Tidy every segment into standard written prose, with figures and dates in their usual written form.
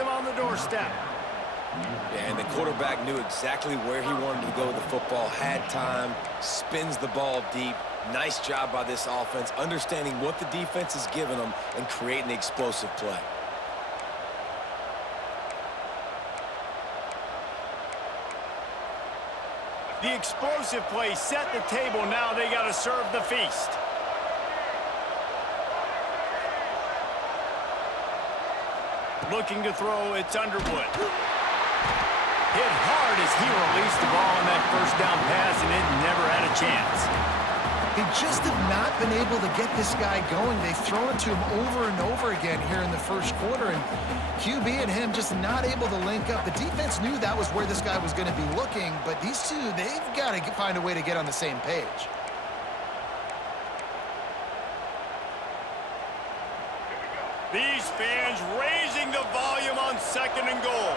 him on the doorstep. Yeah, and the quarterback knew exactly where he wanted to go with the football, had time, spins the ball deep. Nice job by this offense, understanding what the defense is giving them and creating the explosive play. The explosive play set the table. Now they got to serve the feast. Looking to throw, it's Underwood. Hit hard as he released the ball on that first down pass, and it never had a chance. They just have not been able to get this guy going. They've thrown it to him over and over again here in the first quarter, and QB and him just not able to link up. The defense knew that was where this guy was going to be looking, but these two, they've got to find a way to get on the same page. These fans raising the volume on 2nd and goal.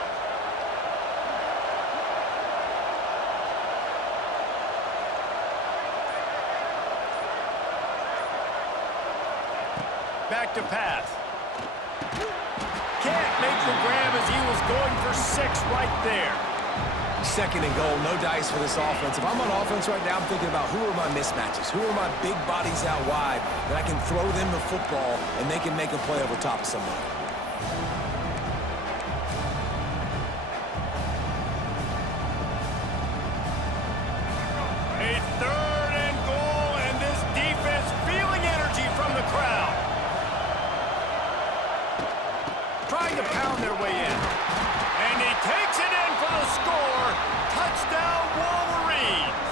Back to pass. Can't make the grab as he was going for 6 right there. 2nd and goal, no dice for this offense. If I'm on offense right now, I'm thinking about who are my mismatches? Who are my big bodies out wide that I can throw them the football and they can make a play over top of somebody? A 3rd and goal, and this defense feeling energy from the crowd. Trying to pound their way in. And he takes it in for the score. Touchdown, Wolverines.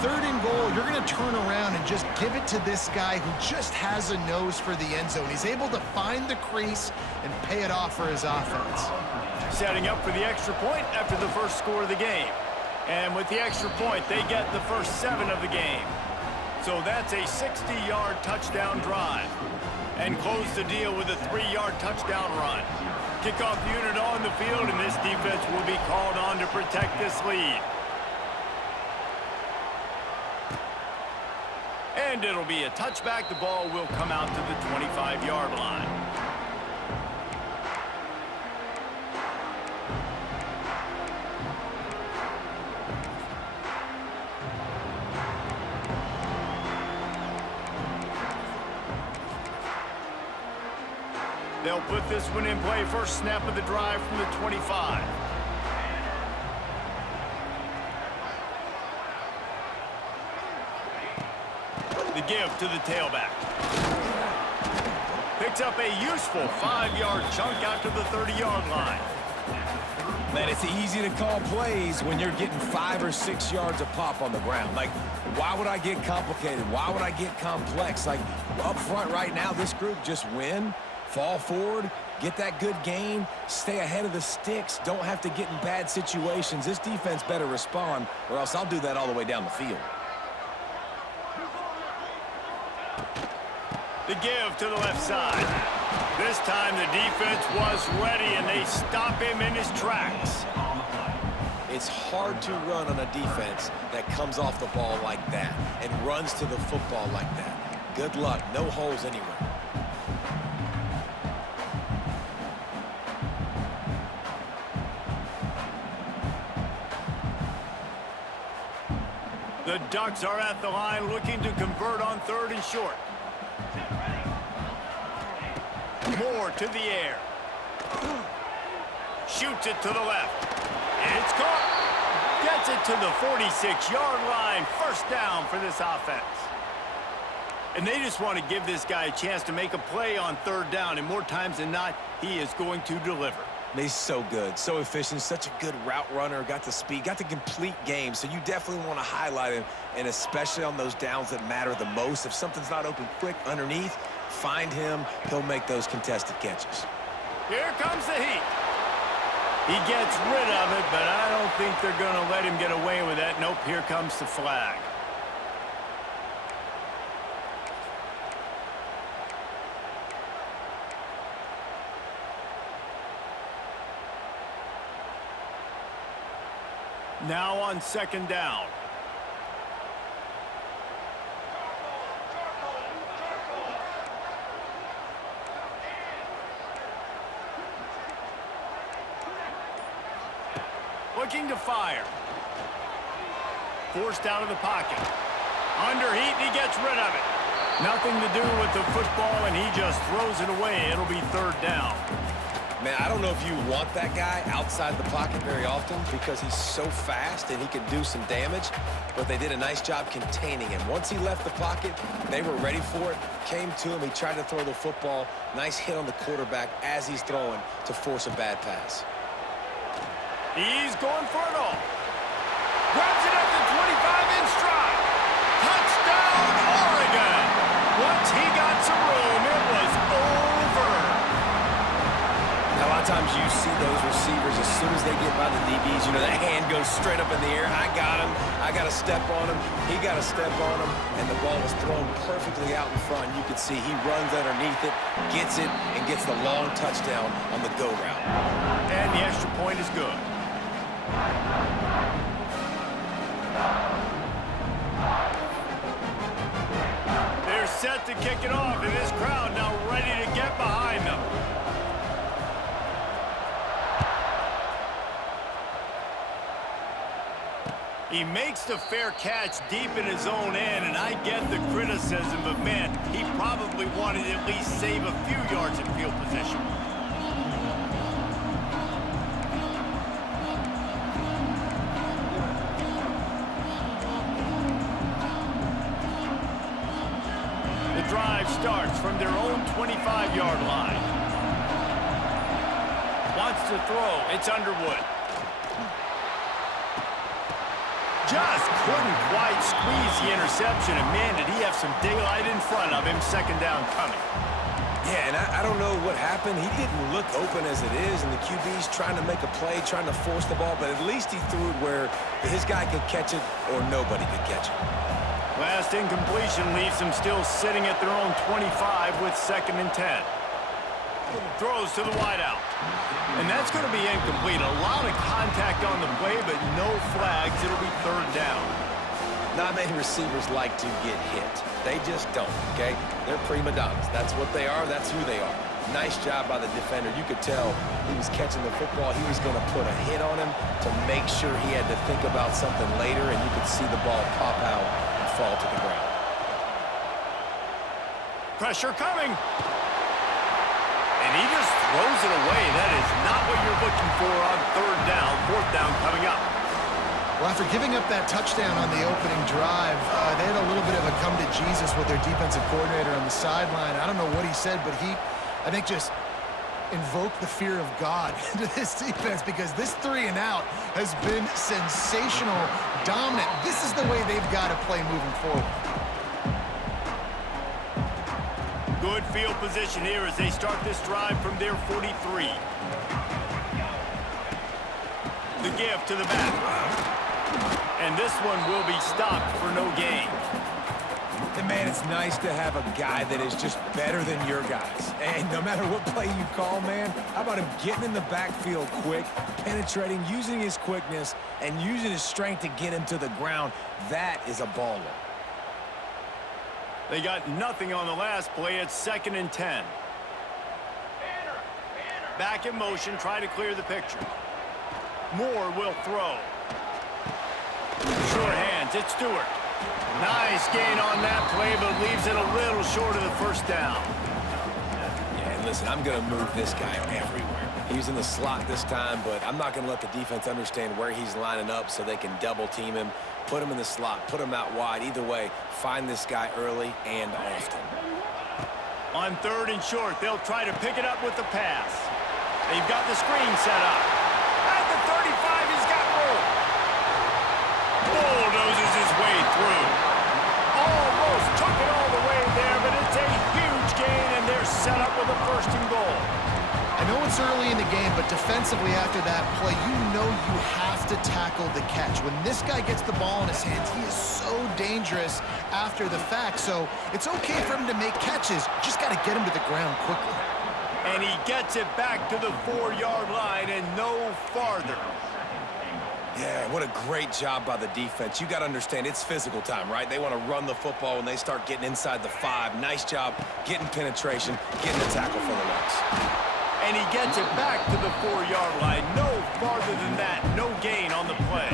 3rd and goal, you're going to turn around and just give it to this guy who just has a nose for the end zone. He's able to find the crease and pay it off for his offense. Setting up for the extra point after the first score of the game. And with the extra point, they get the first 7 of the game. So that's a 60-yard touchdown drive. And close the deal with a 3-yard touchdown run. Kickoff unit on the field, and this defense will be called on to protect this lead. And it'll be a touchback. The ball will come out to the 25-yard line. They'll put this one in play. First snap of the drive from the 25. The give to the tailback. Picks up a useful 5-yard chunk out to the 30-yard line. Man, it's easy to call plays when you're getting 5 or 6 yards a pop on the ground. Like, why would I get complicated? Why would I get complex? Like, up front right now, this group just win, fall forward, get that good gain, stay ahead of the sticks, don't have to get in bad situations. This defense better respond, or else I'll do that all the way down the field. The give to the left side. This time the defense was ready, and they stop him in his tracks. It's hard to run on a defense that comes off the ball like that and runs to the football like that. Good luck. No holes anywhere. The Ducks are at the line looking to convert on 3rd and short. Moore to the air. Shoots it to the left. It's caught. Gets it to the 46-yard line. First down for this offense. And they just want to give this guy a chance to make a play on 3rd down. And more times than not, he is going to deliver. He's so good, so efficient, such a good route runner, got the speed, got the complete game. So you definitely want to highlight him, and especially on those downs that matter the most. If something's not open quick underneath, find him. He'll make those contested catches. Here comes the heat. He gets rid of it, but I don't think they're going to let him get away with that. Nope, here comes the flag. Now on 2nd down. Looking to fire. Forced out of the pocket. Under heat, and he gets rid of it. Nothing to do with the football, and he just throws it away. It'll be third down. Man, I don't know if you want that guy outside the pocket very often because he's so fast and he can do some damage, but they did a nice job containing him. Once he left the pocket, they were ready for it, came to him, he tried to throw the football. Nice hit on the quarterback as he's throwing to force a bad pass. He's going for it all. Grabs it at the 25 in stride. Touchdown, Oregon! Once he got some room, it was over. Now, a lot of times you see those receivers, as soon as they get by the DBs, you know, that hand goes straight up in the air. I got him. I got to step on him. He got to step on him. And the ball was thrown perfectly out in front. You can see he runs underneath it, gets it, and gets the long touchdown on the go route. And the extra point is good. They're set to kick it off, and this crowd now ready to get behind them. He makes the fair catch deep in his own end, and I get the criticism, but man, he probably wanted to at least save a few yards in field position. The drive starts from their own 25-yard line. Wants to throw. It's Underwood. Just couldn't quite squeeze the interception, and man, did he have some daylight in front of him. Second down coming. Yeah, and I don't know what happened. He didn't look open as it is, and the QB's trying to make a play, trying to force the ball, but at least he threw it where his guy could catch it or nobody could catch it. Last incompletion leaves them still sitting at their own 25 with 2nd and 10. Throws to the wideout. And that's going to be incomplete. A lot of contact on the play, but no flags. It'll be third down. Not many receivers like to get hit. They just don't, okay? They're prima donnas. That's what they are. That's who they are. Nice job by the defender. You could tell he was catching the football. He was going to put a hit on him to make sure he had to think about something later, and you could see the ball pop out and fall to the ground. Pressure coming. And he just throws it away. That is not what you're looking for on third down. Fourth down coming up. Well, after giving up that touchdown on the opening drive, they had a little bit of a come to Jesus with their defensive coordinator on the sideline. I don't know what he said, but he, I think, just invoked the fear of God into this defense because this 3 and out has been sensational, dominant. This is the way they've got to play moving forward. Good field position here as they start this drive from their 43. The give to the back. And this one will be stopped for no gain. And man, it's nice to have a guy that is just better than your guys. And no matter what play you call, man, how about him getting in the backfield quick, penetrating, using his quickness, and using his strength to get him to the ground. That is a baller. They got nothing on the last play. It's 2nd and 10. Back in motion, try to clear the picture. Moore will throw. Short hands, it's Stewart. Nice gain on that play, but leaves it a little short of the first down. Yeah, and listen, I'm going to move this guy everywhere. He's in the slot this time, but I'm not going to let the defense understand where he's lining up so they can double team him. Put him in the slot, put him out wide. Either way, find this guy early and often. On 3rd and short, they'll try to pick it up with the pass. They've got the screen set up. At the 35, he's got room. Bulldozes his way through. Almost took it all the way there, but it's a huge gain, and they're set up with a 1st and goal. I know it's early in the game, but defensively after that play, you know you have to tackle the catch. When this guy gets the ball in his hands, he is so dangerous after the fact. So it's okay for him to make catches. Just got to get him to the ground quickly. And he gets it back to the 4-yard line and no farther. Yeah, what a great job by the defense. You got to understand, it's physical time, right? They want to run the football when they start getting inside the 5. Nice job getting penetration, getting the tackle for the loss. and he gets it back to the 4-yard line. No farther than that, no gain on the play.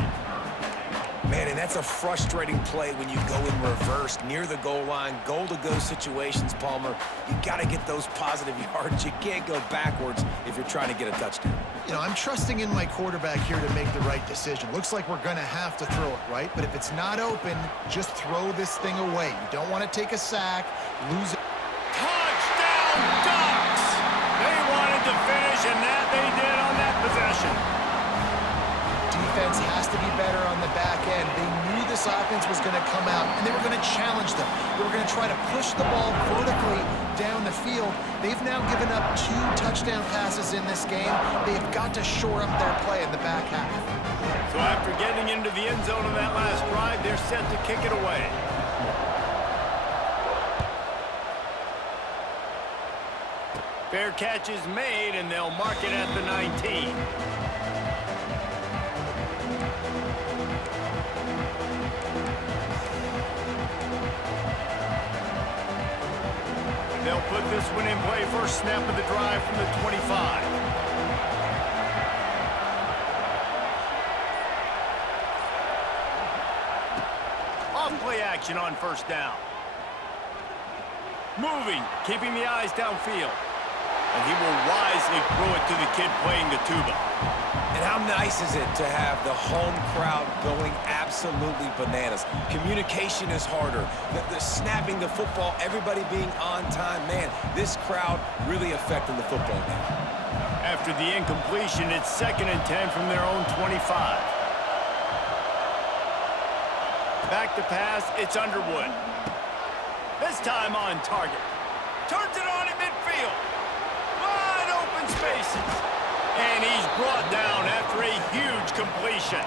Man, and that's a frustrating play when you go in reverse near the goal line, goal-to-go situations, Palmer. You got to get those positive yards. You can't go backwards if you're trying to get a touchdown. You know, I'm trusting in my quarterback here to make the right decision. Looks like we're going to have to throw it, right? But if it's not open, just throw this thing away. You don't want to take a sack, lose it. Touchdown, Ducks! They wanted to finish, and that they did on that possession. Defense has to be better on the back end. They knew this offense was going to come out, and they were going to challenge them. They were going to try to push the ball vertically down the field. They've now given up 2 touchdown passes in this game. They've got to shore up their play in the back half. So after getting into the end zone on that last drive, they're set to kick it away. Fair catch is made, and they'll mark it at the 19. They'll put this one in play. First snap of the drive from the 25. Off play action on first down. Moving, keeping the eyes downfield. And he will wisely throw it to the kid playing the tuba. And how nice is it to have the home crowd going absolutely bananas? Communication is harder. The snapping the football, everybody being on time. Man, this crowd really affecting the football game. After the incompletion, it's 2nd and 10 from their own 25. Back to pass, it's Underwood. This time on target. Turns it on in midfield. Wide open spaces. And he's brought down after a huge completion.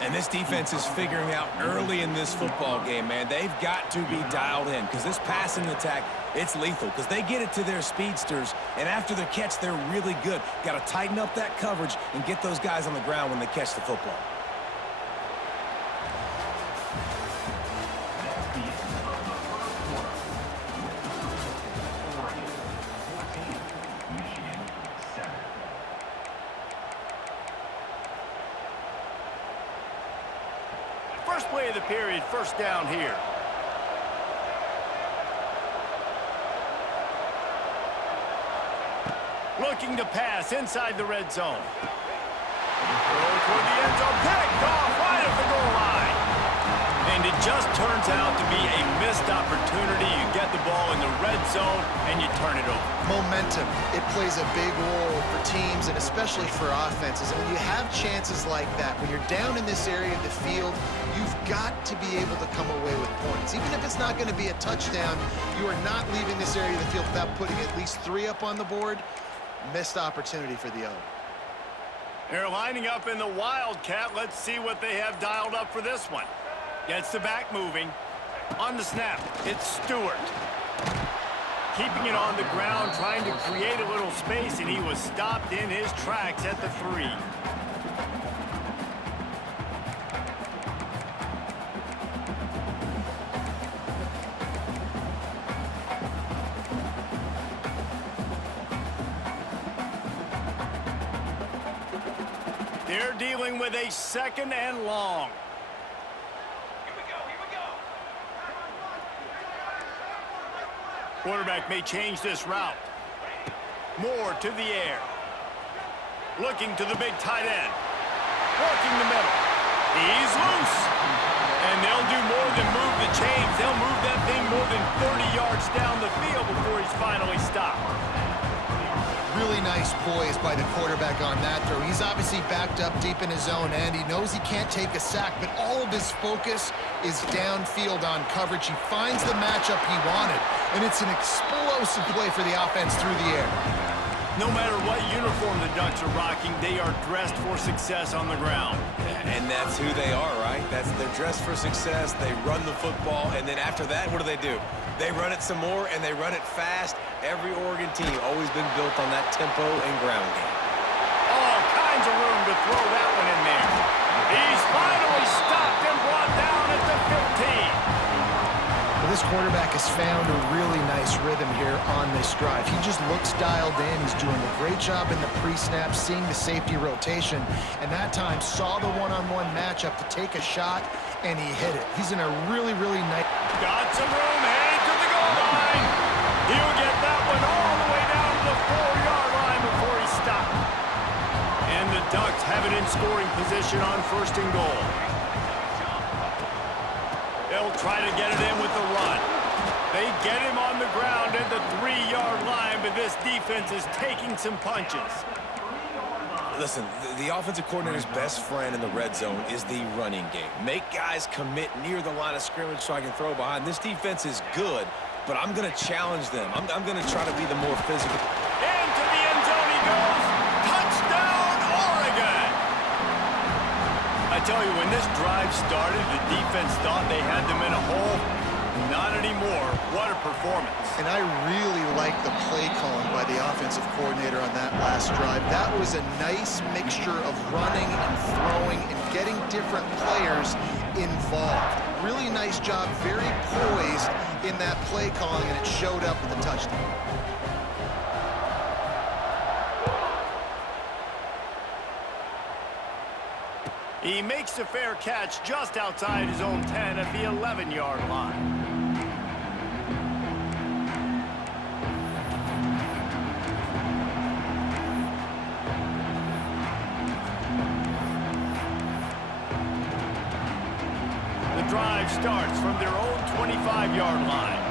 And this defense is figuring out early in this football game, man. They've got to be dialed in because this passing attack, it's lethal because they get it to their speedsters, and after the catch, they're really good. Got to tighten up that coverage and get those guys on the ground when they catch the football. First play of the period, first down here. Looking to pass inside the red zone. Throw toward the end zone, picked off right at the goal line. And it just turns out to be a missed opportunity. You get the ball in the red zone and you turn it over. Momentum, it plays a big role for teams and especially for offenses. And when you have chances like that, when you're down in this area of the field, you've got to be able to come away with points. Even if it's not going to be a touchdown, you are not leaving this area of the field without putting at least 3 up on the board. Missed opportunity for the other. They're lining up in the Wildcat. Let's see what they have dialed up for this one. Gets the back moving. On the snap, it's Stewart. Keeping it on the ground, trying to create a little space, and he was stopped in his tracks at the 3. They're dealing with a 2nd and long. Quarterback may change this route. Moore to the air. Looking to the big tight end. Working the middle. He's loose. And they'll do more than move the chains. They'll move that thing more than 30 yards down the field before he's finally stopped. Really nice poise by the quarterback on that throw. He's obviously backed up deep in his own end. He knows he can't take a sack, but all of his focus is downfield on coverage. He finds the matchup he wanted, and it's an explosive play for the offense through the air. No matter what uniform the Ducks are rocking, they are dressed for success on the ground. And that's who they are, right? They're dressed for success. They run the football, and then after that, what do? They run it some more, and they run it fast. Every Oregon team always been built on that tempo and ground game. All kinds of room to throw that one in there. He's finally stopped and brought down at the 15. This quarterback has found a really nice rhythm here on this drive. He just looks dialed in. He's doing a great job in the pre-snap, seeing the safety rotation, and that time saw the one-on-one matchup to take a shot, and he hit it. He's in a really, really nice... Got some room, headed to the goal line. He'll get that one all the way down to the 4-yard line before he stopped. And the Ducks have it in scoring position on 1st and goal. They'll try to get it in with the run. They get him on the ground at the 3-yard line, but this defense is taking some punches. Listen, the offensive coordinator's best friend in the red zone is the running game. Make guys commit near the line of scrimmage so I can throw behind. This defense is good, but I'm going to challenge them. I'm going to try to be the more physical. Into the end zone he goes. Touchdown, Oregon! I tell you, when this drive started, the defense thought they had them in a hole. Not anymore. What a performance. And I really like the play calling by the offensive coordinator on that last drive. That was a nice mixture of running and throwing and getting different players involved. Really nice job, very poised in that play calling, and it showed up with a touchdown. He makes a fair catch just outside his own 10 at the 11-yard line. The drive starts from their own 25-yard line.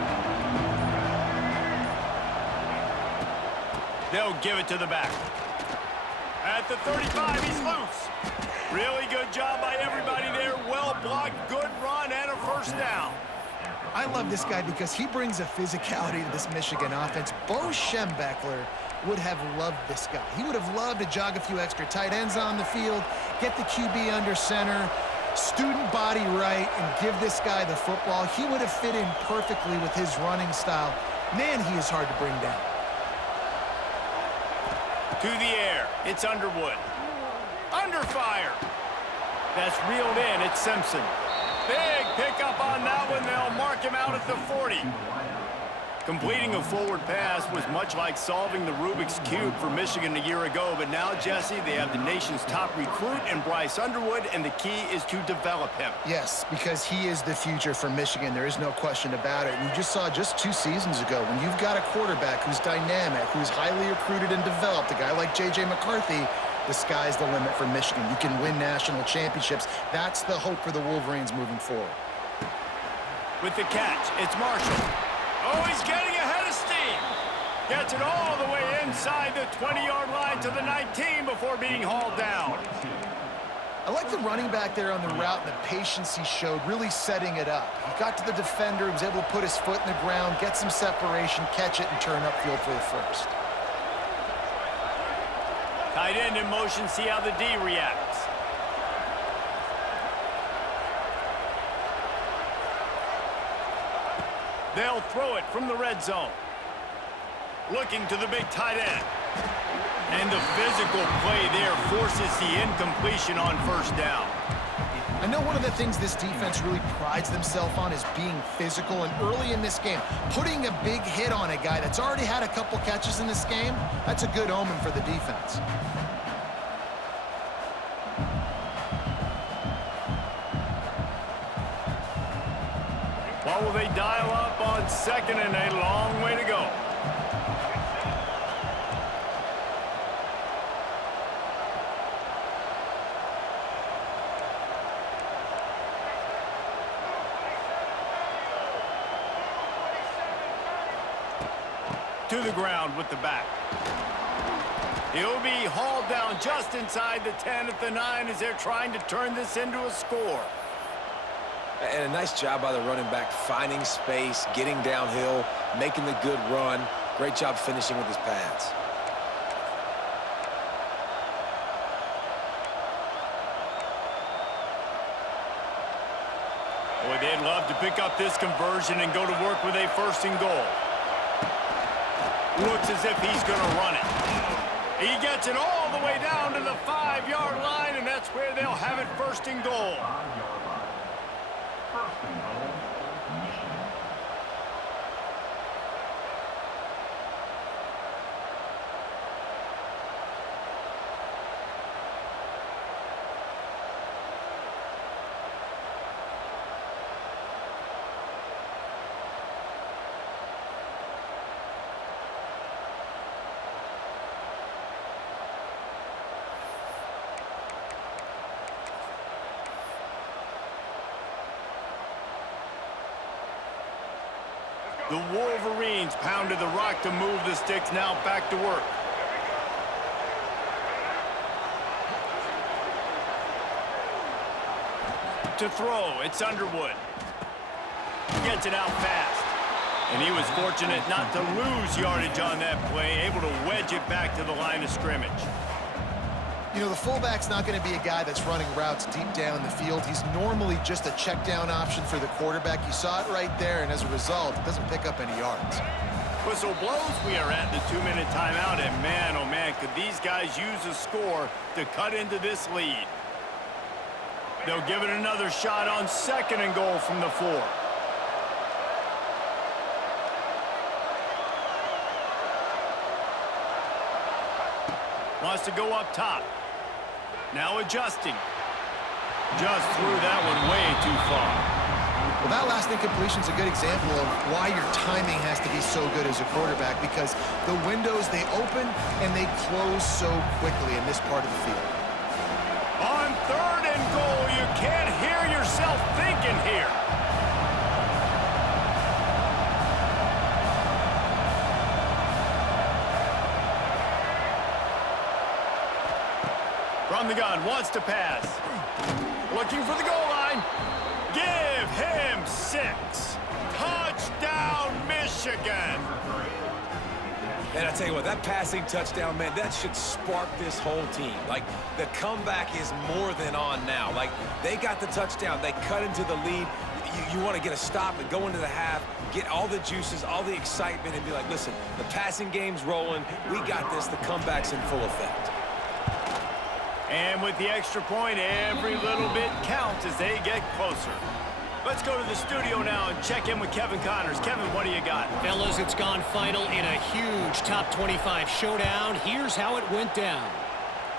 They'll give it to the back. At the 35, he's loose. Really good job by everybody there. Well blocked, good run, and a 1st down. I love this guy because he brings a physicality to this Michigan offense. Bo Schembechler would have loved this guy. He would have loved to jog a few extra tight ends on the field, get the QB under center, student body right, and give this guy the football. He would have fit in perfectly with his running style. Man, he is hard to bring down. To the air, it's Underwood. Under fire. That's reeled in. It's Simpson. Big pickup on that one. They'll mark him out at the 40. Completing a forward pass was much like solving the Rubik's Cube for Michigan a year ago, but now, Jesse, they have the nation's top recruit in Bryce Underwood, and the key is to develop him. Yes, because he is the future for Michigan. There is no question about it. And you just saw just 2 seasons ago, when you've got a quarterback who's dynamic, who's highly recruited and developed, a guy like J.J. McCarthy, the sky's the limit for Michigan. You can win national championships. That's the hope for the Wolverines moving forward. With the catch, it's Marshall. Oh, he's getting ahead of steam. Gets it all the way inside the 20-yard line to the 19 before being hauled down. I like the running back there on the route and the patience he showed, really setting it up. He got to the defender, he was able to put his foot in the ground, get some separation, catch it, and turn upfield for the 1st. Tight end in motion, see how the D reacts. They'll throw it from the red zone. Looking to the big tight end. And the physical play there forces the incompletion on 1st down. I know one of the things this defense really prides themselves on is being physical, and early in this game, putting a big hit on a guy that's already had a couple catches in this game, that's a good omen for the defense. What will they dial up on 2nd and a long way to go? To the ground with the back. He'll be hauled down just inside the 10 at the 9 as they're trying to turn this into a score. And a nice job by the running back, finding space, getting downhill, making the good run. Great job finishing with his pads. Boy, they'd love to pick up this conversion and go to work with a 1st and goal. Looks as if he's going to run it. He gets it all the way down to the 5-yard line, and that's where they'll have it 1st and goal. The Wolverines pounded the rock to move the sticks, now back to work. To throw, it's Underwood. Gets it out fast. And he was fortunate not to lose yardage on that play, able to wedge it back to the line of scrimmage. You know, the fullback's not going to be a guy that's running routes deep down the field. He's normally just a check down option for the quarterback. You saw it right there, and as a result, it doesn't pick up any yards. Whistle blows. We are at the 2-minute timeout, and man, oh man, could these guys use a score to cut into this lead. They'll give it another shot on 2nd and goal from the 4. Wants to go up top. Now adjusting. Just threw that one way too far. Well, that last incompletion is a good example of why your timing has to be so good as a quarterback, because the windows, they open and they close so quickly in this part of the field. On 3rd and goal, you can't hear yourself thinking here. From the gun, wants to pass. Looking for the goal line. Give him 6. Touchdown, Michigan. And I tell you what, that passing touchdown, man, that should spark this whole team. Like, the comeback is more than on now. Like, they got the touchdown. They cut into the lead. You want to get a stop and go into the half, get all the juices, all the excitement, and be like, listen, the passing game's rolling. We got this. The comeback's in full effect. And with the extra point, every little bit counts as they get closer. Let's go to the studio now and check in with Kevin Connors. Kevin, what do you got? Fellas, it's gone final in a huge top 25 showdown. Here's how it went down.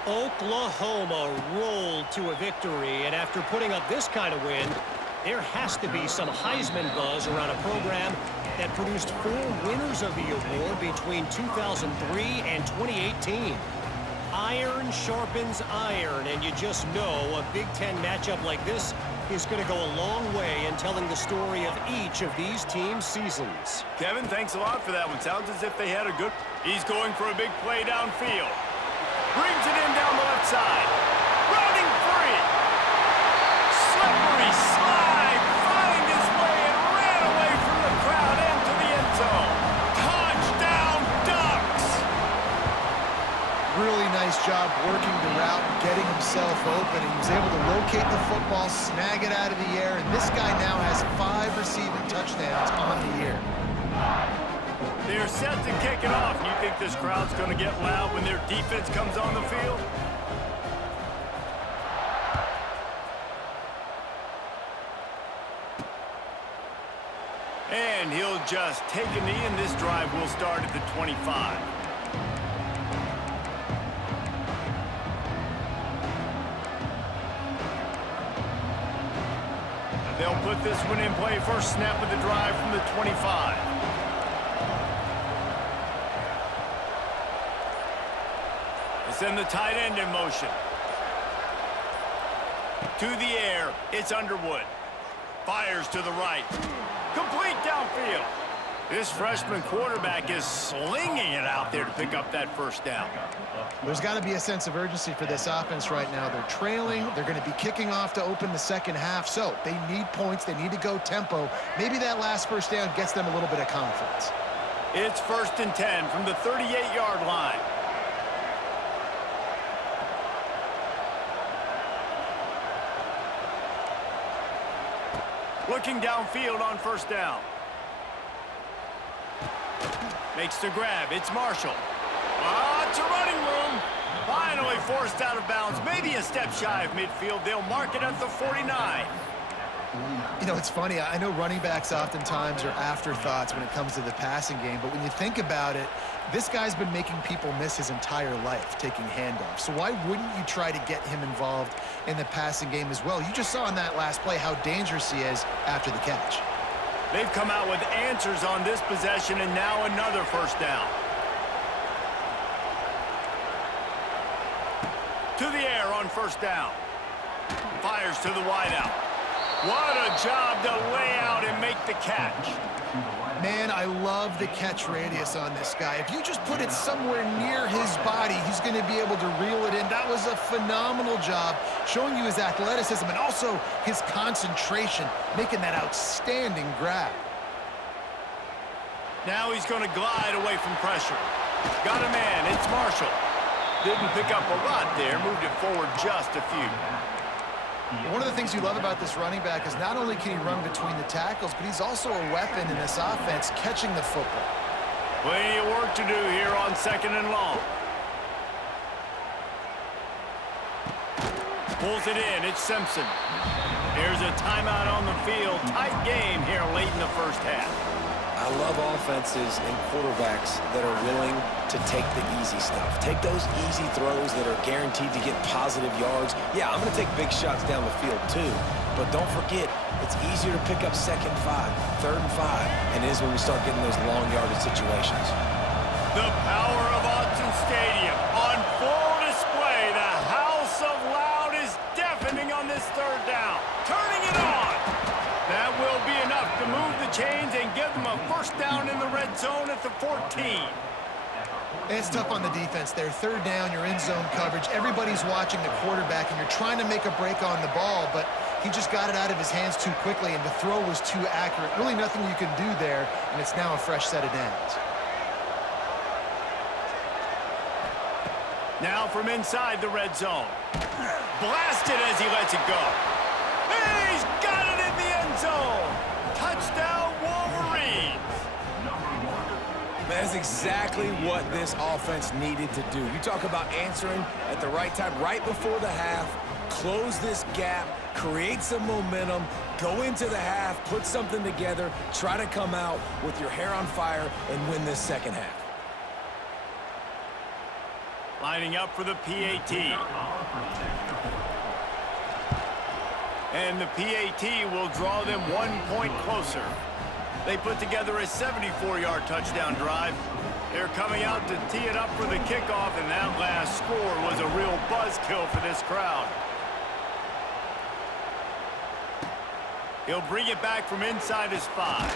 Oklahoma rolled to a victory, and after putting up this kind of win, there has to be some Heisman buzz around a program that produced 4 winners of the award between 2003 and 2018. Iron sharpens iron, and you just know a Big Ten matchup like this is going to go a long way in telling the story of each of these teams' seasons. Kevin, thanks a lot for that one. Sounds as if they had a good... He's going for a big play downfield. Brings it in down the left side. Running free. Slippery slide. Find his way and ran away from the crowd into the end zone. Touchdown, Ducks! Really nice job working the route and getting himself open. He was able to locate the football, snag it out of the air, and this guy now has 5 receiving touchdowns on the year. They're set to kick it off. You think this crowd's going to get loud when their defense comes on the field? And he'll just take a knee, and this drive will start at the 25. They'll put this one in play. First snap of the drive from the 25. Send the tight end in motion. To the air, it's Underwood. Fires to the right. Complete downfield. This freshman quarterback is slinging it out there to pick up that first down. There's got to be a sense of urgency for this offense right now. They're trailing. They're going to be kicking off to open the second half. So they need points. They need to go tempo. Maybe that last first down gets them a little bit of confidence. It's 1st and 10 from the 38-yard line. Looking downfield on first down. Makes the grab. It's Marshall. It's a running room. Finally forced out of bounds. Maybe a step shy of midfield. They'll mark it at the 49. You know, it's funny. I know running backs oftentimes are afterthoughts when it comes to the passing game, but when you think about it, this guy's been making people miss his entire life taking handoffs. So why wouldn't you try to get him involved in the passing game as well? You just saw in that last play how dangerous he is after the catch. They've come out with answers on this possession, and now another first down. To the air on first down. Fires to the wideout. What a job to lay out and make the catch. Man, I love the catch radius on this guy. If you just put it somewhere near his body, he's going to be able to reel it in. That was a phenomenal job, showing you his athleticism and also his concentration, making that outstanding grab. Now he's going to glide away from pressure. Got a man, it's Marshall. Didn't pick up a lot there, moved it forward just a few. One of the things you love about this running back is not only can he run between the tackles, but he's also a weapon in this offense, catching the football. Plenty of work to do here on 2nd and long. Pulls it in, it's Simpson. There's a timeout on the field. Tight game here late in the first half. I love offenses and quarterbacks that are willing to take the easy stuff. Take those easy throws that are guaranteed to get positive yards. Yeah, I'm going to take big shots down the field too. But don't forget, it's easier to pick up 2nd and 5, 3rd and 5, than it is when we start getting those long yardage situations. The power of Autzen Stadium on full display. The house of loud is deafening on this 3rd down. Turning it on. That will be enough to move the chains and give them a 1st down in the red zone at the 14. It's tough on the defense there. 3rd down, you're in zone coverage. Everybody's watching the quarterback, and you're trying to make a break on the ball, but he just got it out of his hands too quickly, and the throw was too accurate. Really nothing you can do there, and it's now a fresh set of downs. Now from inside the red zone. Blasted as he lets it go. He's got it in the end zone. Touchdown, Wolverines. That is exactly what this offense needed to do. You talk about answering at the right time, right before the half, close this gap, create some momentum, go into the half, put something together, try to come out with your hair on fire and win this 2nd half. Lining up for the PAT. And the PAT will draw them 1 point closer. They put together a 74-yard touchdown drive. They're coming out to tee it up for the kickoff, and that last score was a real buzzkill for this crowd. He'll bring it back from inside his 5.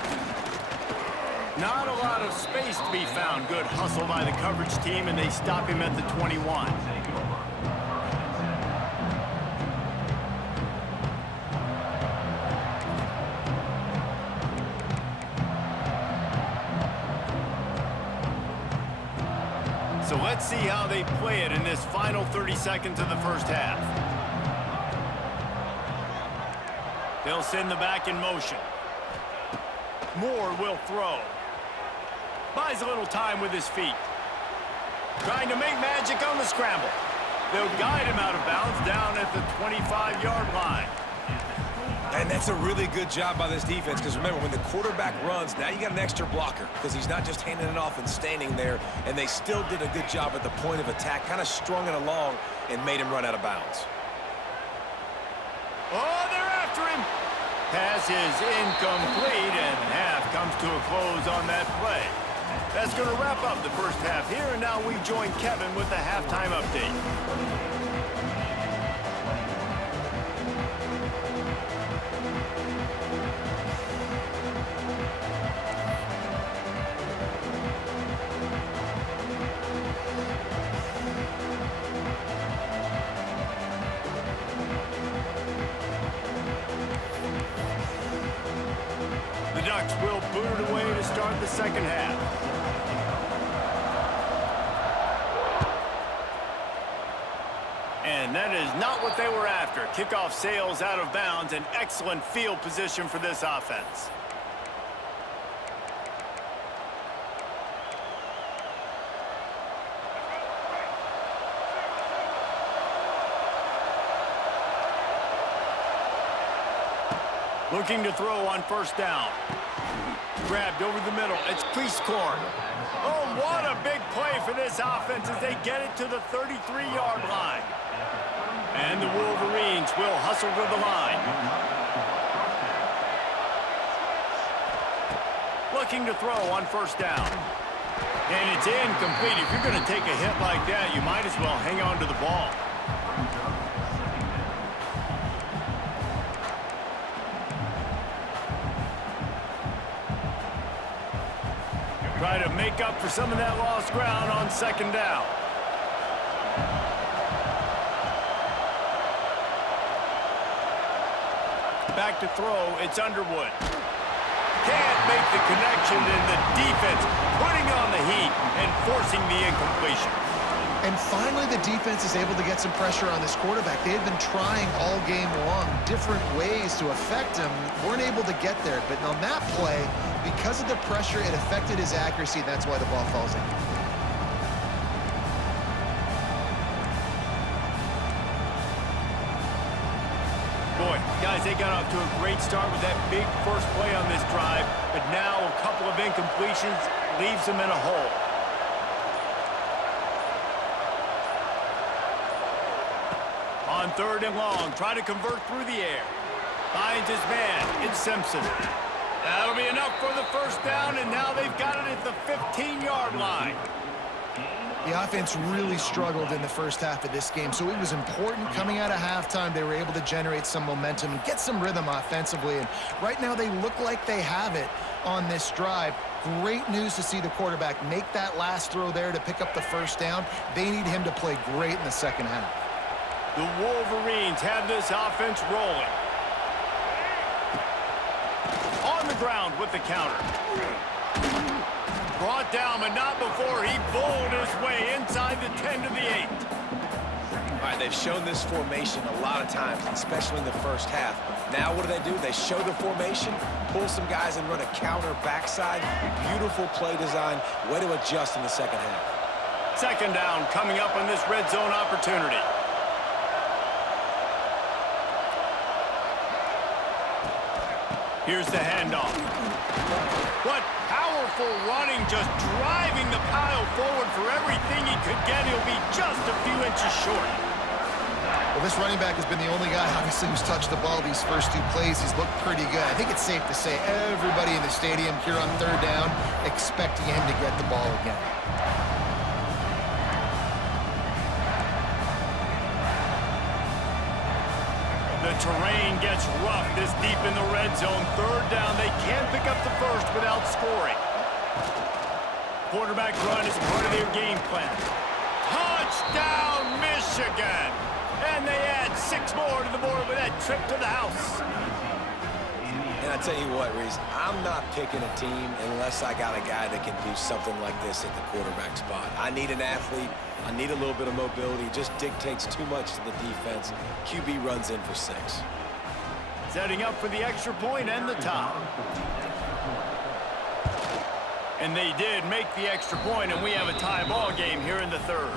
Not a lot of space to be found. Good hustle by the coverage team, and they stop him at the 21. So let's see how they play it in this final 30 seconds of the first half. They'll send the back in motion. Moore will throw. Buys a little time with his feet. Trying to make magic on the scramble. They'll guide him out of bounds down at the 25-yard line. And that's a really good job by this defense, because remember, when the quarterback runs, now you got an extra blocker, because he's not just handing it off and standing there, and they still did a good job at the point of attack, kind of strung it along and made him run out of bounds. Oh, they're after him. Pass is incomplete, and half comes to a close on that play. That's going to wrap up the first half here, and now we join Kevin with the halftime update. The Ducks will boot it away to start the second half. And that is not what they were after. Kickoff sails out of bounds, an excellent field position for this offense. Looking to throw on first down. Grabbed over the middle. It's Priestcorn. Oh, what a big play for this offense as they get it to the 33-yard line. And the Wolverines will hustle to the line. Looking to throw on first down. And it's incomplete. If you're going to take a hit like that, you might as well hang on to the ball. try to make up for some of that lost ground on second down. Back to throw, it's Underwood. Can't make the connection, and the defense putting on the heat and forcing the incompletion. And finally, the defense is able to get some pressure on this quarterback. They had been trying all game long different ways to affect him, weren't able to get there. But on that play, because of the pressure, it affected his accuracy, and that's why the ball falls in. Boy, guys, they got off to a great start with that big first play on this drive, but now a couple of incompletions leaves them in a hole. On third and long, try to convert through the air. Finds his man, it's Simpson. That'll be enough for the first down, and now they've got it at the 15-yard line. The offense really struggled in the first half of this game, so it was important coming out of halftime. They were able to generate some momentum and get some rhythm offensively, and right now they look like they have it on this drive. Great news to see the quarterback make that last throw there to pick up the first down. They need him to play great in the second half. The Wolverines have this offense rolling. On the ground with the counter. Brought down, but not before he bowled his way inside the 10 to the 8. All right, they've shown this formation a lot of times, especially in the first half. Now what do? They show the formation, pull some guys and run a counter backside. Beautiful play design. Way to adjust in the second half. Second down coming up on this red zone opportunity. Here's the handoff. What powerful running, just driving the pile forward for everything he could get. He'll be just a few inches short. Well, this running back has been the only guy, obviously, who's touched the ball these first two plays. He's looked pretty good. I think it's safe to say everybody in the stadium here on third down expecting him to get the ball again. The terrain gets rough this deep in the red zone. Third down, they can't pick up the first without scoring. Quarterback run is part of their game plan. Touchdown, Michigan! And they add 6 more to the board with that trip to the house. And I tell you what, Reese, I'm not picking a team unless I got a guy that can do something like this at the quarterback spot. I need an athlete. I need a little bit of mobility. It just dictates too much to the defense. QB runs in for 6. Setting up for the extra point and the top. And they did make the extra point, and we have a tie ball game here in the third.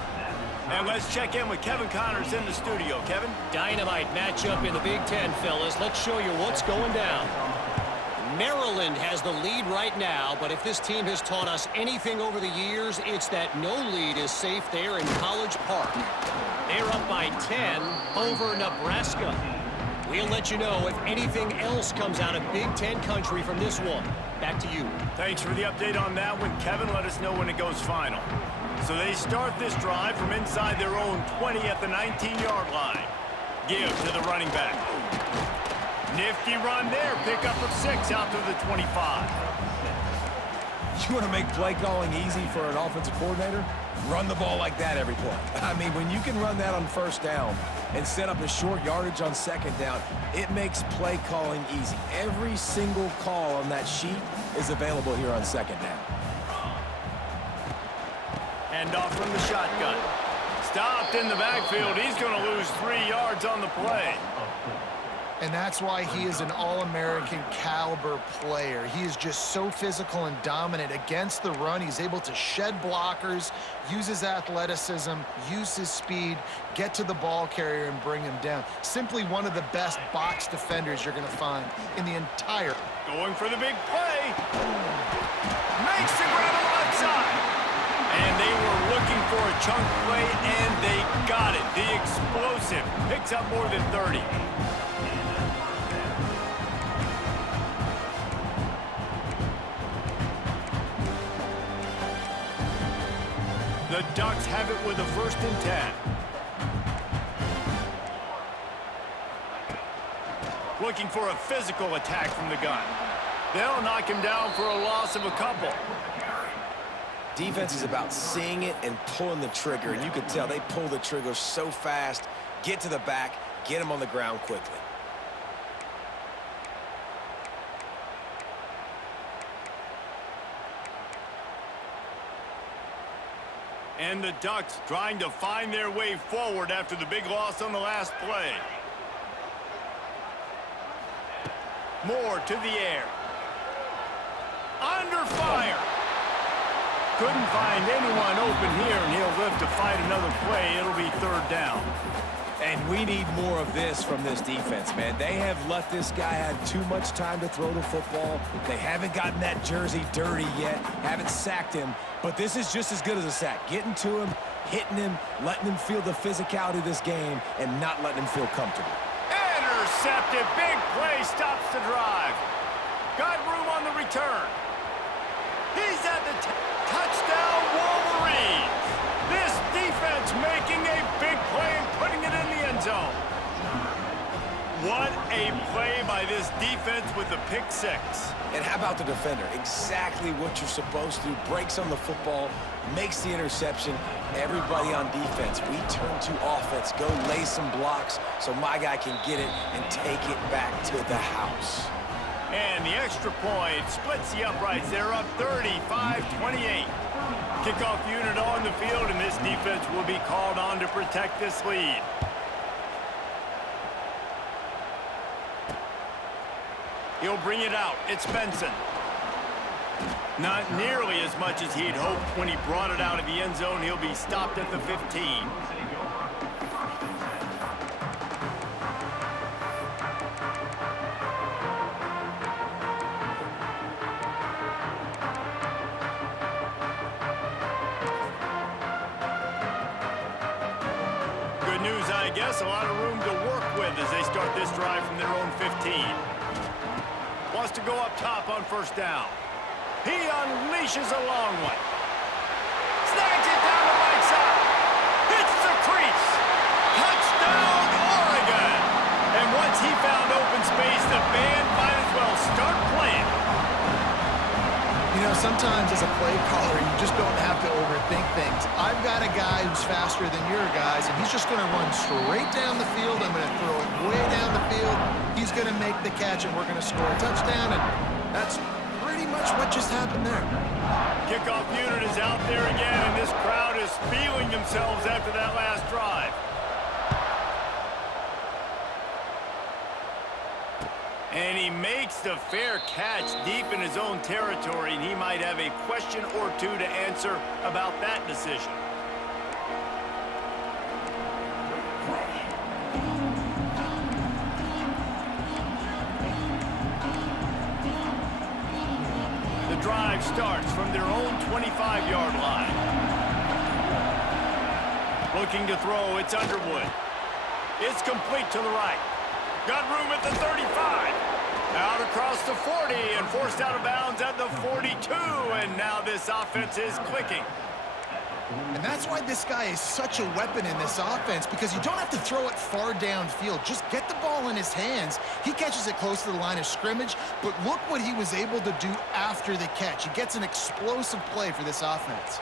And let's check in with Kevin Connors in the studio. Kevin? Dynamite matchup in the Big Ten, fellas. Let's show you what's going down. Maryland has the lead right now, but if this team has taught us anything over the years, it's that no lead is safe there in College Park. They're up by 10 over Nebraska. We'll let you know if anything else comes out of Big Ten country from this one. Back to you. Thanks for the update on that one, Kevin. Let us know when it goes final. So they start this drive from inside their own 20 at the 19-yard line. Give to the running back. Nifty run there. Pickup of 6 out to the 25. You want to make play calling easy for an offensive coordinator? Run the ball like that every play. I mean, when you can run that on first down and set up a short yardage on second down, it makes play calling easy. Every single call on that sheet is available here on second down. Hand off from the shotgun. Stopped in the backfield. He's going to lose 3 yards on the play. And that's why he is an All-American caliber player. He is just so physical and dominant against the run. He's able to shed blockers, use his athleticism, use his speed, get to the ball carrier and bring him down. Simply one of the best box defenders you're going to find in the entire. Going for the big play. Makes the grab on the left side. And they were looking for a chunk play, and they got it. The explosive picks up more than 30. The Ducks have it with a 1st and 10. Looking for a physical attack from the gun. They'll knock him down for a loss of a couple. Defense is about seeing it and pulling the trigger, and you can tell they pull the trigger so fast, get to the back, get them on the ground quickly. And the Ducks trying to find their way forward after the big loss on the last play. Moore to the air. Under fire. Couldn't find anyone open here, and he'll live to fight another play. It'll be third down. And we need more of this from this defense, man. They have let this guy have too much time to throw the football. They haven't gotten that jersey dirty yet, haven't sacked him, but this is just as good as a sack. Getting to him, hitting him, letting him feel the physicality of this game, and not letting him feel comfortable. Intercepted. Big play stops the drive. Got room on the return. He's at the touchdown, Wolverines. This defense making a big play and putting it in the end zone. What a play by this defense with the pick six. And how about the defender? Exactly what you're supposed to do. Breaks on the football, makes the interception. Everybody on defense, we turn to offense. Go lay some blocks so my guy can get it and take it back to the house. And the extra point splits the uprights. They're up 35-28. Kickoff unit on the field, and this defense will be called on to protect this lead. He'll bring it out. It's Benson. Not nearly as much as he'd hoped when he brought it out of the end zone. He'll be stopped at the 15. Good news, I guess. A lot of room to work with as they start this drive from their own 15. Wants to go up top on first down. He unleashes a long one. Snags it down the right side. Hits the crease. Touchdown, Oregon. And once he found open space, the band might as well start playing. You know, sometimes as a play caller, you just don't have to overthink things. I've got a guy who's faster than your guys, and he's just going to run straight down the field. I'm going to throw it way down the field. He's going to make the catch, and we're going to score a touchdown, and that's pretty much what just happened there. Kickoff unit is out there again, and this crowd is feeling themselves after that last drive. And he makes the fair catch deep in his own territory, and he might have a question or two to answer about that decision. The drive starts from their own 25-yard line. Looking to throw, it's Underwood. It's complete to the right. Got room at the 35. Out across the 40 and forced out of bounds at the 42. And now this offense is clicking. And that's why this guy is such a weapon in this offense, because you don't have to throw it far downfield. Just get the ball in his hands. He catches it close to the line of scrimmage, but look what he was able to do after the catch. He gets an explosive play for this offense.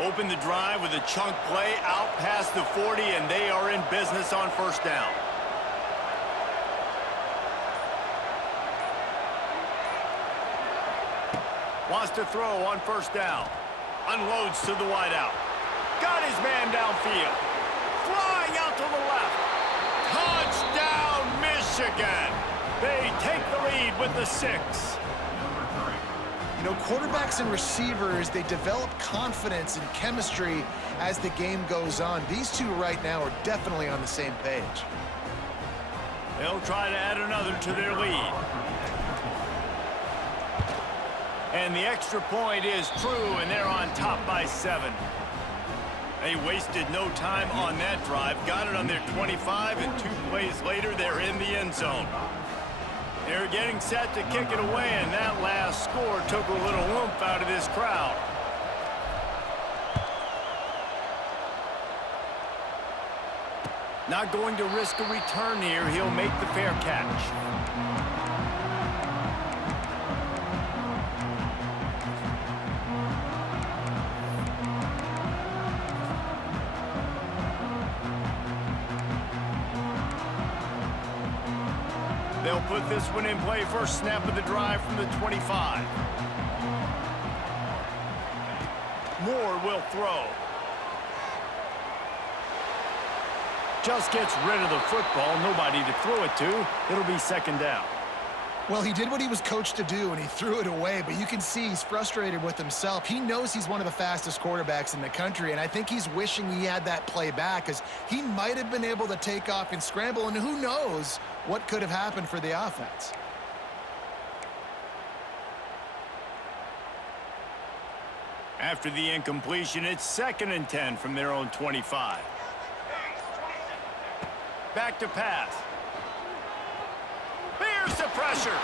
Open the drive with a chunk play out past the 40, and they are in business on first down. Wants to throw on first down. Unloads to the wideout. Got his man downfield. Flying out to the left. Touchdown, Michigan. They take the lead with the 6. You know, quarterbacks and receivers, they develop confidence and chemistry as the game goes on. These two right now are definitely on the same page. They'll try to add another to their lead. And the extra point is true, and they're on top by 7. They wasted no time on that drive. Got it on their 25, and 2 plays later, they're in the end zone. They're getting set to kick it away, and that last score took a little oomph out of this crowd. Not going to risk a return here. He'll make the fair catch. They'll put this one in play first snap of the drive from the 25. Moore will throw. Just gets rid of the football. Nobody to throw it to. It'll be second down. Well, he did what he was coached to do, and he threw it away, but you can see he's frustrated with himself. He knows he's one of the fastest quarterbacks in the country, and I think he's wishing he had that play back because he might have been able to take off and scramble, and who knows what could have happened for the offense. After the incompletion, it's 2nd and 10 from their own 25. Back to pass. Here's the pressure.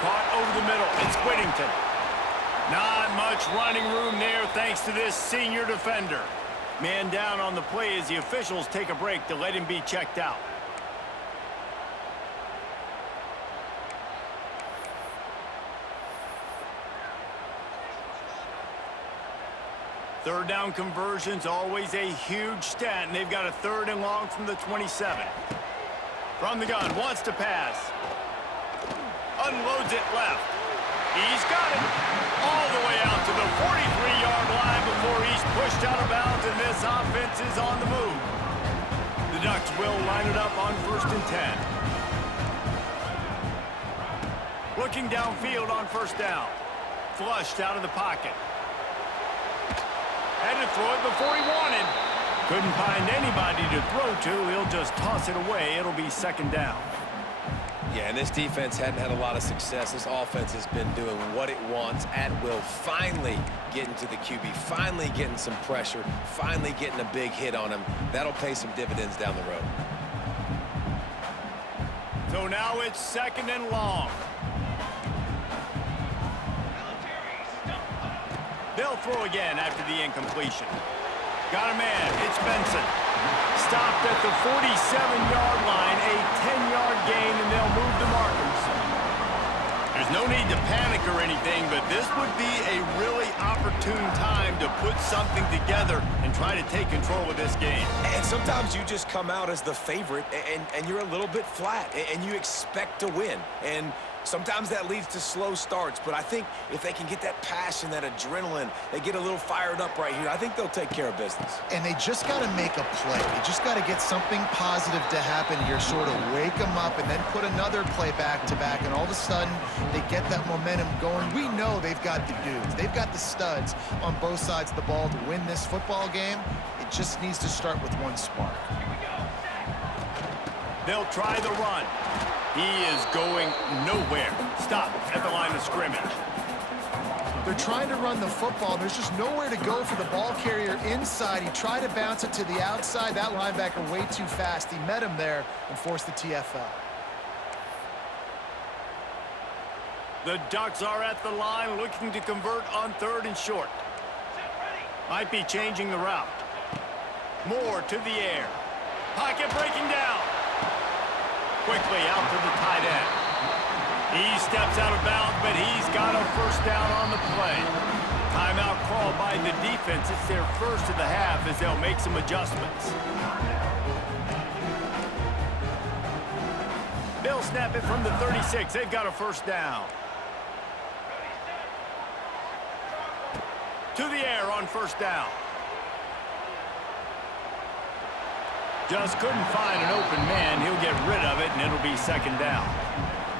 Caught over the middle. It's Whittington. Not much running room there thanks to this senior defender. Man down on the play as the officials take a break to let him be checked out. Third down conversion's always a huge stat, and they've got a 3rd and long from the 27. From the gun, wants to pass. Unloads it left. He's got it all the way out to the 43-yard line before he's pushed out of bounds, and this offense is on the move. The Ducks will line it up on 1st and 10. Looking downfield on 1st down. Flushed out of the pocket. Had to throw it before he wanted. Couldn't find anybody to throw to. He'll just toss it away. It'll be 2nd down. Yeah, and this defense hadn't had a lot of success. This offense has been doing what it wants at will. Finally getting to the QB. Finally getting some pressure. Finally getting a big hit on him. That'll pay some dividends down the road. So now it's 2nd and long. They'll throw again after the incompletion. Got a man. It's Benson. Stopped at the 47-yard line. A 10-yard gain, and they'll move the markers. There's no need to panic or anything, but this would be a really opportune time to put something together and try to take control of this game. And sometimes you just come out as the favorite, and you're a little bit flat, and you expect to win. And sometimes that leads to slow starts, but I think if they can get that passion, that adrenaline, they get a little fired up right here, I think they'll take care of business. And they just got to make a play. They just got to get something positive to happen here, sort of wake them up, and then put another play back-to-back, and all of a sudden they get that momentum going. We know they've got the dudes. They've got the studs on both sides of the ball to win this football game. It just needs to start with one spark. They'll try the run. He is going nowhere. Stop at the line of scrimmage. They're trying to run the football. There's just nowhere to go for the ball carrier inside. He tried to bounce it to the outside. That linebacker way too fast. He met him there and forced the TFL. The Ducks are at the line looking to convert on 3rd and short. Might be changing the route. Moore to the air. Pocket breaking down. Quickly out to the tight end. He steps out of bounds, but he's got a 1st down on the play. Timeout called by the defense. It's their first of the half as they'll make some adjustments. They'll snap it from the 36. They've got a 1st down. To the air on 1st down. Just couldn't find an open man. He'll get rid of it, and it'll be 2nd down.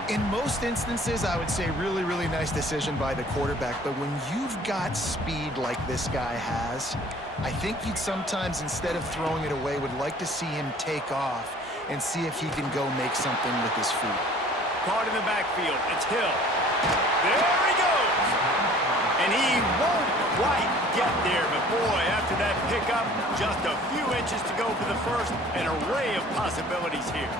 In most instances, I would say really, really nice decision by the quarterback. But when you've got speed like this guy has, I think you'd sometimes, instead of throwing it away, would like to see him take off and see if he can go make something with his feet. Caught in the backfield. It's Hill. There he goes. And he won't quite get there. But, boy, after that pickup, just a few inches to go for the first. An array of possibilities here.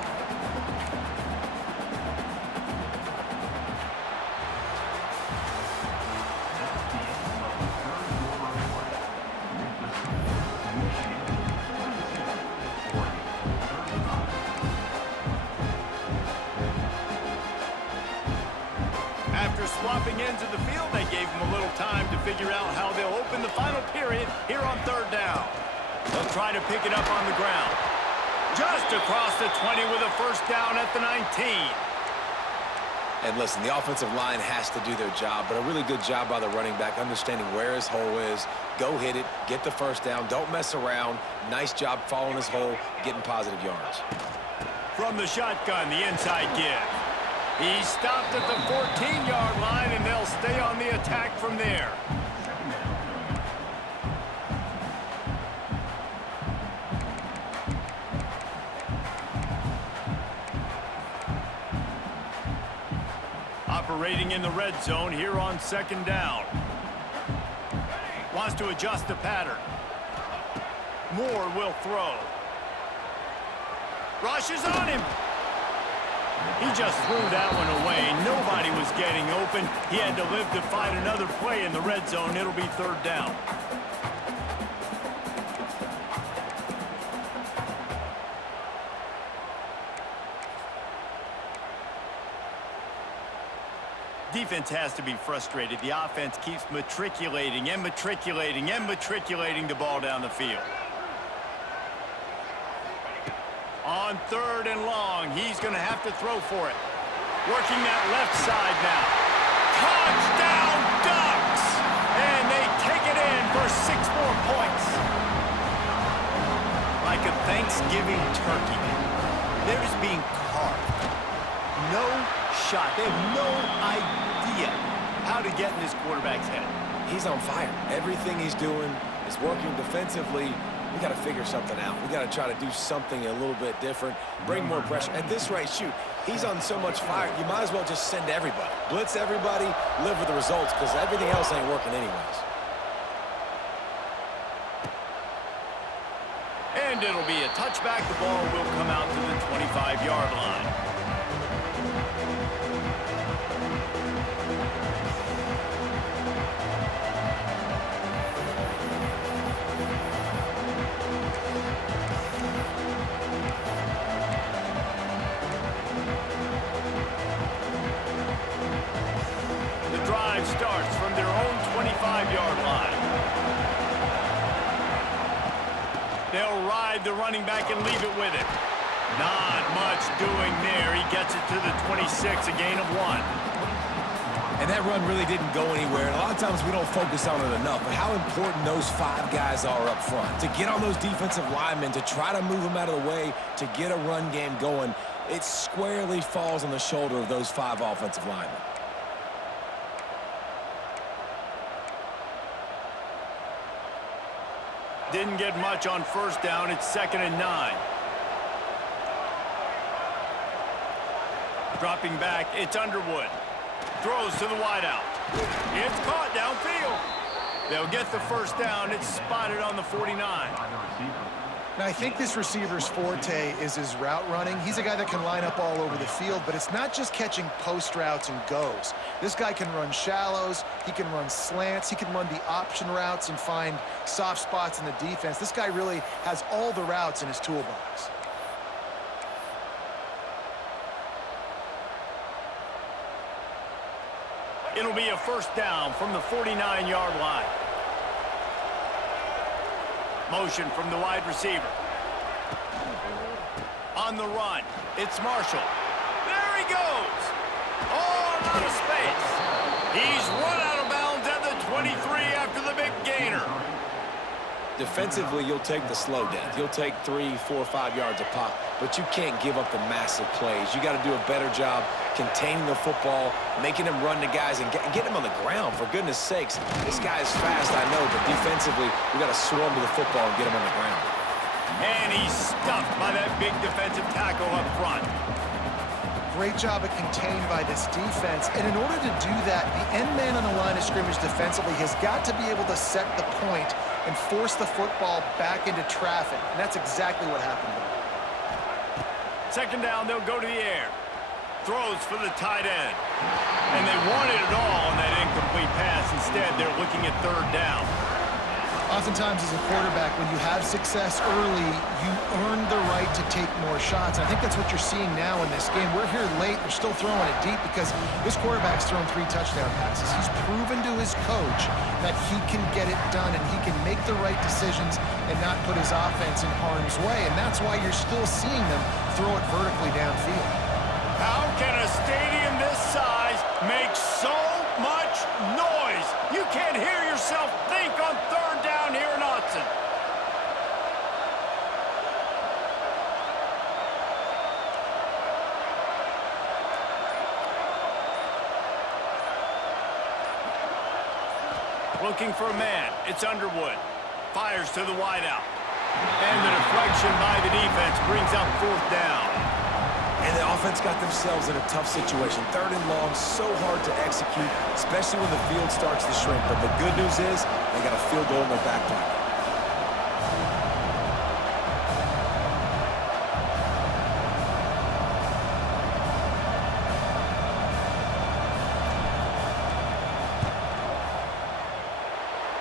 After swapping ends of the field, they gave him a little time to figure out how they'll open the final period here on 3rd down. They'll try to pick it up on the ground. Just across the 20 with a 1st down at the 19. And listen, the offensive line has to do their job, but a really good job by the running back, understanding where his hole is. Go hit it, get the first down, don't mess around. Nice job following his hole, getting positive yards. From the shotgun, the inside give. He stopped at the 14-yard line, and they'll stay on the attack from there. Operating in the red zone here on second down. Wants to adjust the pattern. Moore will throw. Rushes on him. He just threw that one away. Nobody was getting open. He had to live to fight another play in the red zone. It'll be third down. Defense has to be frustrated. The offense keeps matriculating and matriculating and matriculating the ball down the field. On third and long, he's going to have to throw for it. Working that left side now. Touchdown Ducks! And they take it in for 6 more points. Like a Thanksgiving turkey. They're just being carved. No shot. They have no idea how to get in this quarterback's head. He's on fire. Everything he's doing is working defensively. We got to figure something out. We got to try to do something a little bit different, bring more pressure. At this rate, shoot, he's on so much fire, you might as well just send everybody. Blitz everybody, live with the results, because everything else ain't working anyways. And it'll be a touchback. The ball will come out to the 25-yard line. Starts from their own 25-yard line. They'll ride the running back and leave it with him. Not much doing there. He gets it to the 26, a gain of 1. And that run really didn't go anywhere. And a lot of times we don't focus on it enough, but how important those 5 guys are up front. To get on those defensive linemen, to try to move them out of the way, to get a run game going, it squarely falls on the shoulder of those 5 offensive linemen. Didn't get much on first down. It's 2nd and 9. Dropping back, it's Underwood. Throws to the wideout. It's caught downfield. They'll get the first down. It's spotted on the 49. Now, I think this receiver's forte is his route running. He's a guy that can line up all over the field, but it's not just catching post routes and goes. This guy can run shallows, he can run slants, he can run the option routes and find soft spots in the defense. This guy really has all the routes in his toolbox. It'll be a first down from the 49-yard line. Motion from the wide receiver. On the run, it's Marshall. There he goes. Oh, out of space. He's run out of bounds at the 23 after the big gainer. Defensively, you'll take the slow death. You'll take 3, 4, 5 yards a pop, but you can't give up the massive plays. You got to do a better job containing the football, making him run to guys, and get him on the ground, for goodness sakes. This guy is fast, I know, but defensively, we got to swarm to the football and get him on the ground. And he's stuffed by that big defensive tackle up front. Great job at contained by this defense. And in order to do that, the end man on the line of scrimmage defensively has got to be able to set the point and force the football back into traffic. And that's exactly what happened there. 2nd down, they'll go to the air. Throws for the tight end. And they wanted it all on that incomplete pass. Instead, they're looking at 3rd down. Oftentimes as a quarterback, when you have success early, you earn the right to take more shots. And I think that's what you're seeing now in this game. We're here late. They're still throwing it deep because this quarterback's thrown 3 touchdown passes. He's proven to his coach that he can get it done and he can make the right decisions and not put his offense in harm's way. And that's why you're still seeing them throw it vertically downfield. How can a stadium this this size makes so much noise. You can't hear yourself think on third down here in Autzen. Looking for a man. It's Underwood. Fires to the wideout. And the deflection by the defense brings up fourth down. And the offense got themselves in a tough situation. Third and long, so hard to execute, especially when the field starts to shrink. But the good news is they got a field goal in their back pocket.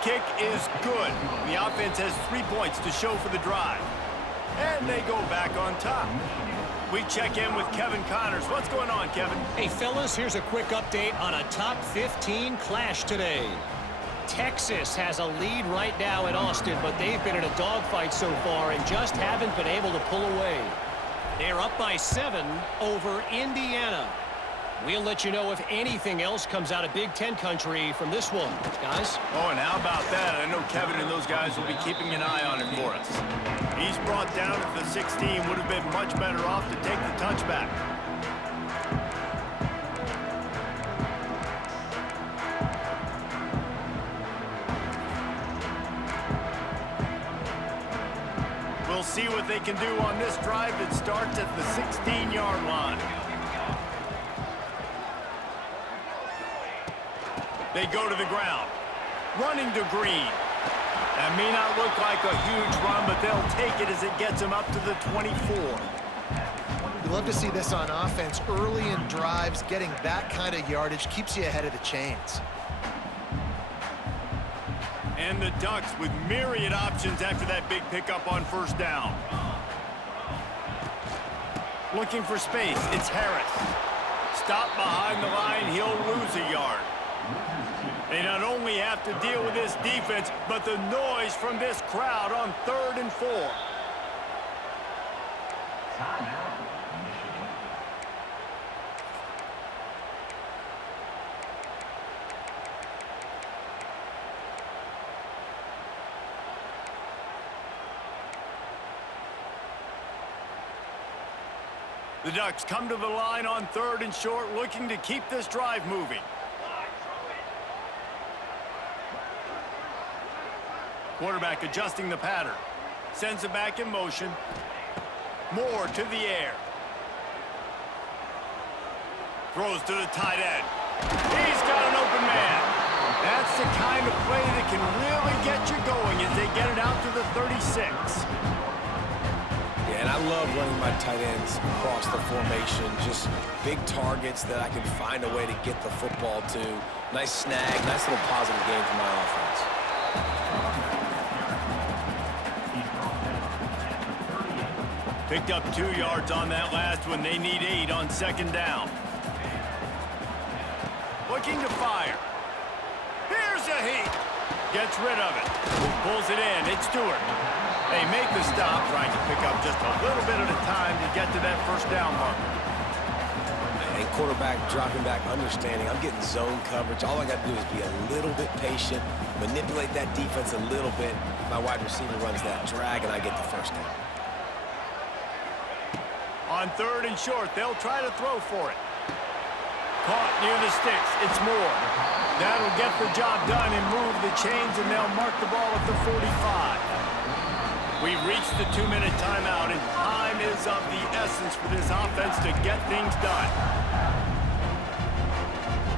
Kick is good. The offense has 3 points to show for the drive. And they go back on top. We check in with Kevin Connors. What's going on, Kevin? Hey, fellas, here's a quick update on a top 15 clash today. Texas has a lead right now in Austin, but they've been in a dogfight so far and just haven't been able to pull away. They're up by 7 over Indiana. We'll let you know if anything else comes out of Big Ten country from this one, guys. Oh, and how about that? I know Kevin and those guys will be keeping an eye on it for us. He's brought down at the 16. Would have been much better off to take the touchback. We'll see what they can do on this drive that starts at the 16-yard line. They go to the ground. Running to Green. That may not look like a huge run, but they'll take it as it gets them up to the 24. You love to see this on offense. Early in drives, getting that kind of yardage keeps you ahead of the chains. And the Ducks with myriad options after that big pickup on first down. Looking for space, it's Harris. Stop behind the line, he'll lose a yard. They not only have to deal with this defense, but the noise from this crowd on 3rd and 4. The Ducks come to the line on 3rd and short, looking to keep this drive moving. Quarterback adjusting the pattern. Sends it back in motion. Moore to the air. Throws to the tight end. He's got an open man. That's the kind of play that can really get you going as they get it out to the 36. Yeah, and I love running my tight ends across the formation. Just big targets that I can find a way to get the football to. Nice snag, nice little positive game for my offense. Picked up 2 yards on that last one. They need 8 on 2nd down. Looking to fire. Here's a heat. Gets rid of it. Pulls it in. It's Stewart. They make the stop, trying to pick up just a little bit at a time to get to that first down marker. And quarterback dropping back, understanding I'm getting zone coverage. All I got to do is be a little bit patient, manipulate that defense a little bit. My wide receiver runs that drag, and I get the first down. On 3rd and short, they'll try to throw for it. Caught near the sticks. It's Moore. That'll get the job done and move the chains, and they'll mark the ball at the 45. We've reached the 2-minute timeout, and time is of the essence for this offense to get things done.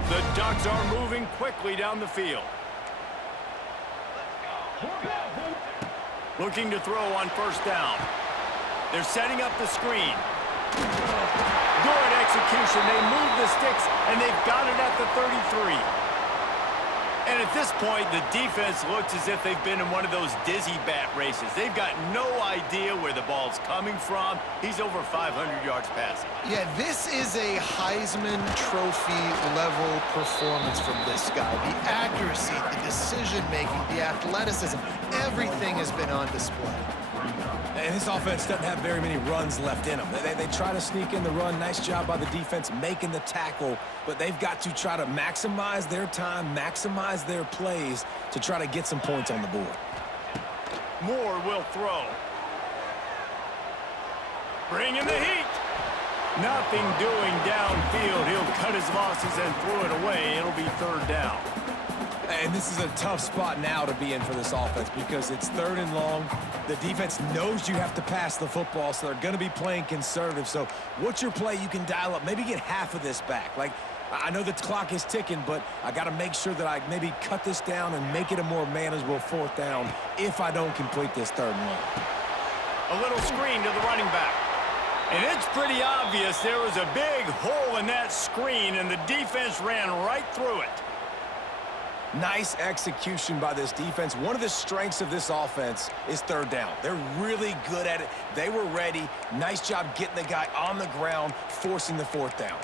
The Ducks are moving quickly down the field. Looking to throw on first down. They're setting up the screen. Good execution. They move the sticks, and they've got it at the 33. And at this point, the defense looks as if they've been in one of those dizzy bat races. They've got no idea where the ball's coming from. He's over 500 yards passing. Yeah, this is a Heisman Trophy level performance from this guy. The accuracy, the decision-making, the athleticism, everything has been on display. And this offense doesn't have very many runs left in them. They try to sneak in the run. Nice job by the defense making the tackle. But they've got to try to maximize their time, maximize their plays to try to get some points on the board. Moore will throw. Bring in the heat. Nothing doing downfield. He'll cut his losses and throw it away. It'll be third down. And this is a tough spot now to be in for this offense because it's third and long. The defense knows you have to pass the football, so they're going to be playing conservative. So what's your play you can dial up? Maybe get half of this back. Like, I know the clock is ticking, but I got to make sure that I maybe cut this down and make it a more manageable fourth down if I don't complete this third and long. A little screen to the running back. And it's pretty obvious there was a big hole in that screen, and the defense ran right through it. Nice execution by this defense. One of the strengths of this offense is third down. They're really good at it. They were ready. Nice job getting the guy on the ground, forcing the fourth down.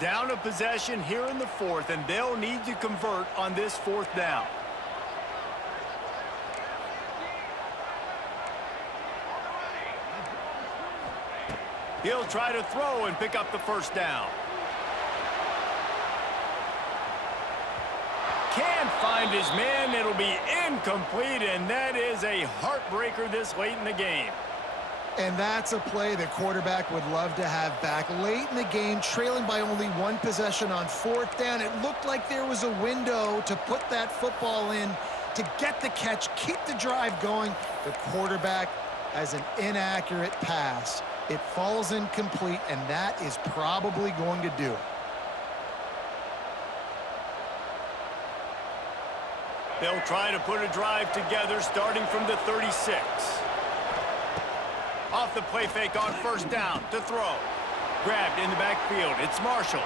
Down a possession here in the fourth, and they'll need to convert on this fourth down. He'll try to throw and pick up the first down. Can't find his man. It'll be incomplete, and that is a heartbreaker this late in the game. And that's a play the quarterback would love to have back. Late in the game, trailing by only one possession on fourth down, it looked like there was a window to put that football in, to get the catch, keep the drive going. The quarterback has an inaccurate pass. It falls incomplete, and that is probably going to do it. They'll try to put a drive together starting from the 36. Off the play fake on first down to throw. Grabbed in the backfield. It's Marshall.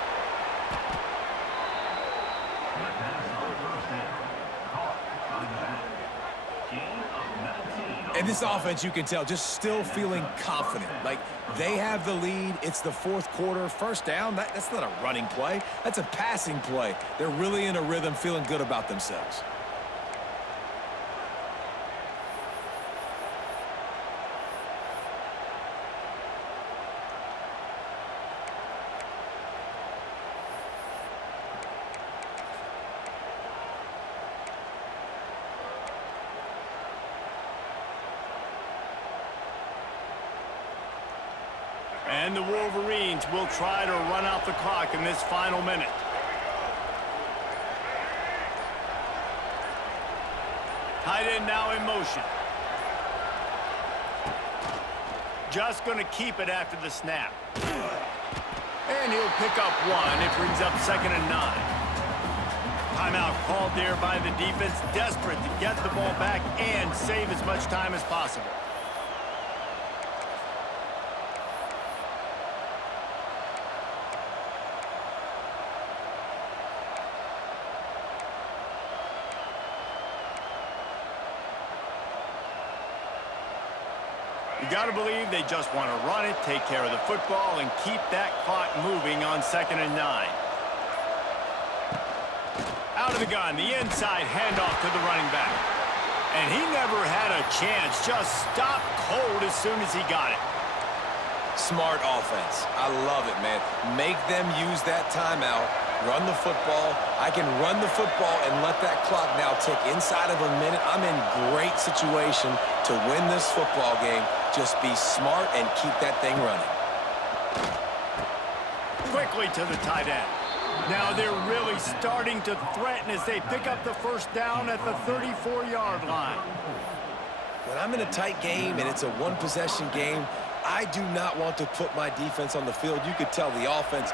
And this offense, you can tell, just still feeling confident. Like, they have the lead. It's the fourth quarter. First down, that's not a running play. That's a passing play. They're really in a rhythm, feeling good about themselves. And the Wolverines will try to run out the clock in this final minute. Tight end now in motion. Just going to keep it after the snap. And he'll pick up one. It brings up 2nd and 9. Timeout called there by the defense, desperate to get the ball back and save as much time as possible. You got to believe they just want to run it, take care of the football, and keep that clock moving on 2nd and 9. Out of the gun, the inside handoff to the running back. And he never had a chance, just stopped cold as soon as he got it. Smart offense. I love it, man. Make them use that timeout, run the football. I can run the football and let that clock now tick inside of a minute. I'm in great situation to win this football game. Just be smart and keep that thing running. Quickly to the tight end. Now they're really starting to threaten as they pick up the first down at the 34-yard line. When I'm in a tight game and it's a one-possession game, I do not want to put my defense on the field. You could tell the offense